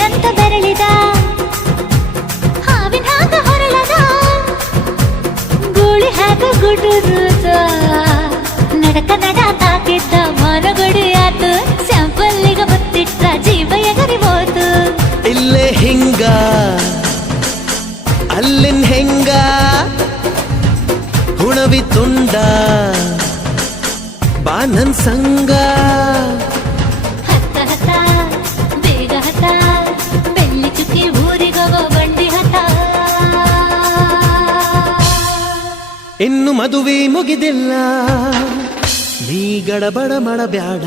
ಏನಂತ ಬೆರಳಿದ ಹಾವಿನ ಹಾಗ ಹೊರಳದ ಗೂಳಿ ಹಾಗ ಗುಡುರುದ ನಡಕ ನಡ ತಾಕಿದ್ದ ಮನಗಡಿ ಆತು ಸ್ಯಾಂಪಲ್ಲಿಗ ಮುತ್ತಿಟ್ಟ ಜೀವ ಎಗರಿಬೋದು ಇಲ್ಲೇ ಹಿಂಗ ಅಲ್ಲಿನ್ ಹೆಂಗ ಹುಣವಿ ತುಂಡ ಬಾ ನನ್ ಸಂಗ ಹತ್ತ ಹತ್ತ ಬೇಗ ಹತ್ತ ಬೆಳ್ಳಿ ಚುಕ್ಕಿ ಊರಿಗೋಗೋ ಬಂಡಿ ಹತ್ತ ಇನ್ನು ಮದುವೆ ಮುಗಿದಿಲ್ಲ ನೀ ಗಡಬಡ ಮಾಡಬ್ಯಾಡ